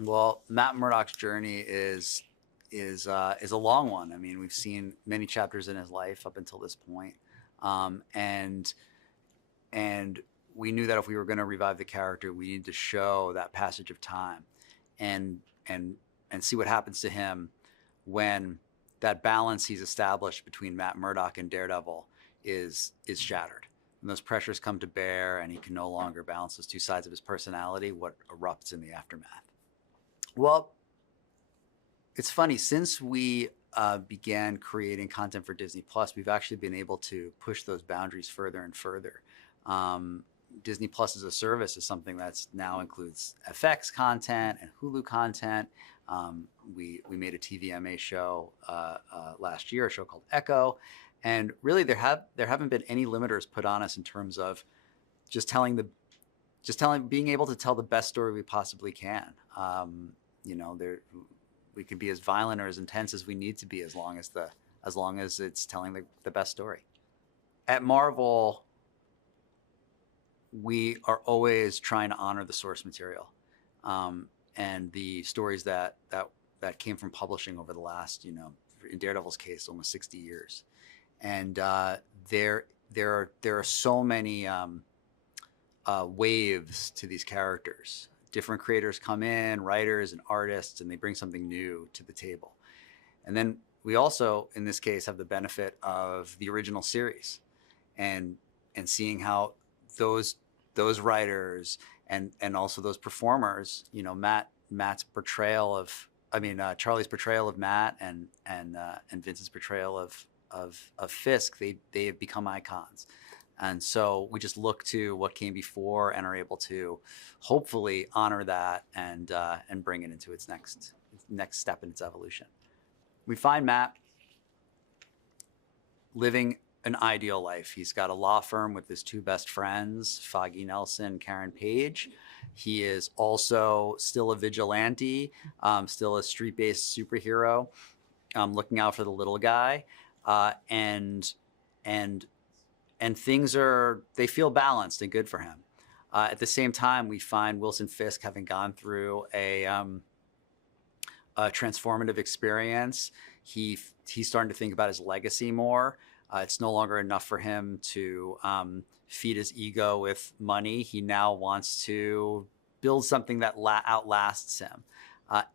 Well, Matt Murdock's journey is a long one. I mean, we've seen many chapters in his life up until this point, um, and and we knew that if we were going to revive the character, we needed to show that passage of time, and and and see what happens to him when that balance he's established between Matt Murdock and Daredevil is shattered. When those pressures come to bear, and he can no longer balance those two sides of his personality, what erupts in the aftermath? Well, it's funny, since we began creating content for Disney Plus, we've actually been able to push those boundaries further and further. Um, Disney Plus as a service is something that's now includes FX content and Hulu content. We made a TVMA show last year, a show called Echo, and really there haven't been any limiters put on us in terms of just telling the just telling being able to tell the best story we possibly can. There we can be as violent or as intense as we need to be, as long as it's telling the best story. At Marvel, we are always trying to honor the source material, and the stories that came from publishing over the last, in Daredevil's case, almost 60 years. And there are so many waves to these characters. Different creators come in, writers and artists, and they bring something new to the table. And then we also, in this case, have the benefit of the original series, and seeing how those those writers and also those performers, Matt's portrayal of, Charlie's portrayal of Matt, and Vincent's portrayal of Fisk, they have become icons. And so we just look to what came before and are able to hopefully honor that, and bring it into its next step in its evolution. We find Matt living an ideal life. He's got a law firm with his two best friends, Foggy Nelson, Karen Page. He is also still a vigilante, still a street-based superhero, looking out for the little guy, and and they feel balanced and good for him. At the same time, we find Wilson Fisk having gone through a transformative experience. He's starting to think about his legacy more. It's no longer enough for him to feed his ego with money. He now wants to build something that outlasts him.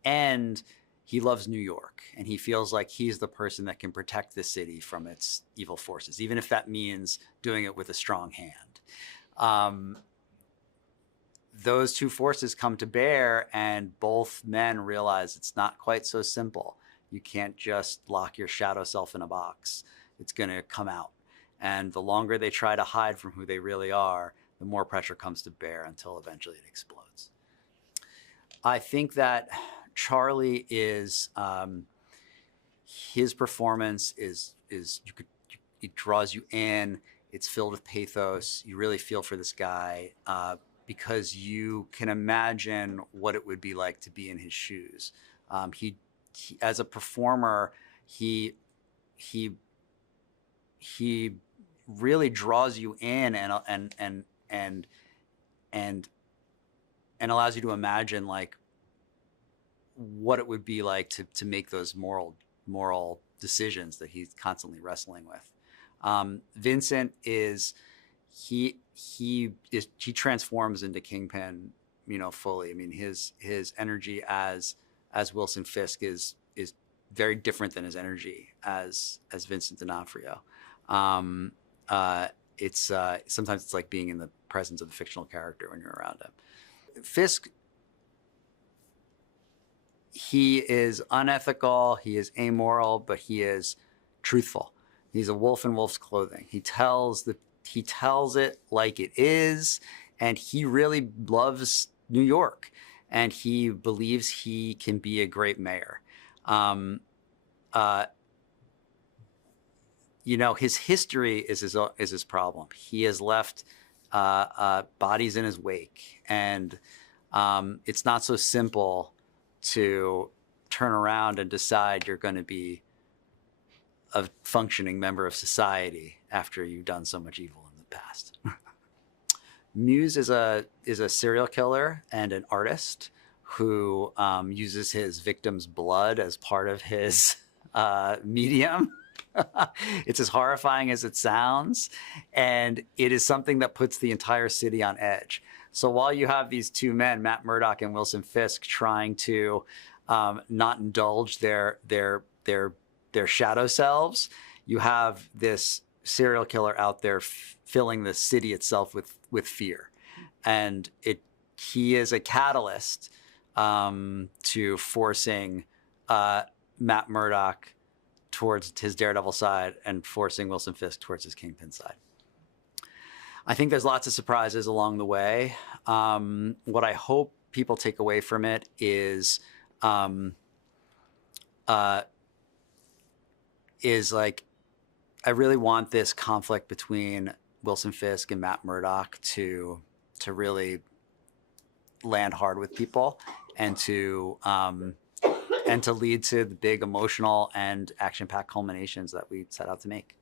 And he loves New York, and he feels like he's the person that can protect the city from its evil forces, even if that means doing it with a strong hand. Those two forces come to bear, and both men realize it's not quite so simple. You can't just lock your shadow self in a box. It's going to come out. And the longer they try to hide from who they really are, the more pressure comes to bear until eventually it explodes. I think that Charlie is, his performance it draws you in. It's filled with pathos. You really feel for this guy, because you can imagine what it would be like to be in his shoes. He as a performer, he really draws you in, and allows you to imagine, like, what it would be like to make those moral decisions that he's constantly wrestling with. Vincent he transforms into Kingpin, fully. I mean, his energy as Wilson Fisk is very different than his energy as Vincent D'Onofrio. It's sometimes it's like being in the presence of the fictional character when you're around him. Fisk, he is unethical, he is amoral, but he is truthful. He's a wolf in wolf's clothing. He tells it like it is, and he really loves New York, and he believes he can be a great mayor. His history is his problem. He has left bodies in his wake, and it's not so simple to turn around and decide you're going to be a functioning member of society after you've done so much evil in the past. Muse is a serial killer and an artist who uses his victim's blood as part of his medium. It's as horrifying as it sounds, and it is something that puts the entire city on edge. So while you have these two men, Matt Murdock and Wilson Fisk, trying to not indulge their shadow selves, you have this serial killer out there filling the city itself with fear, and he is a catalyst to forcing Matt Murdock towards his Daredevil side and forcing Wilson Fisk towards his Kingpin side. I think there's lots of surprises along the way. What I hope people take away from it is like, I really want this conflict between Wilson Fisk and Matt Murdock to really land hard with people, and to lead to the big emotional and action-packed culminations that we set out to make.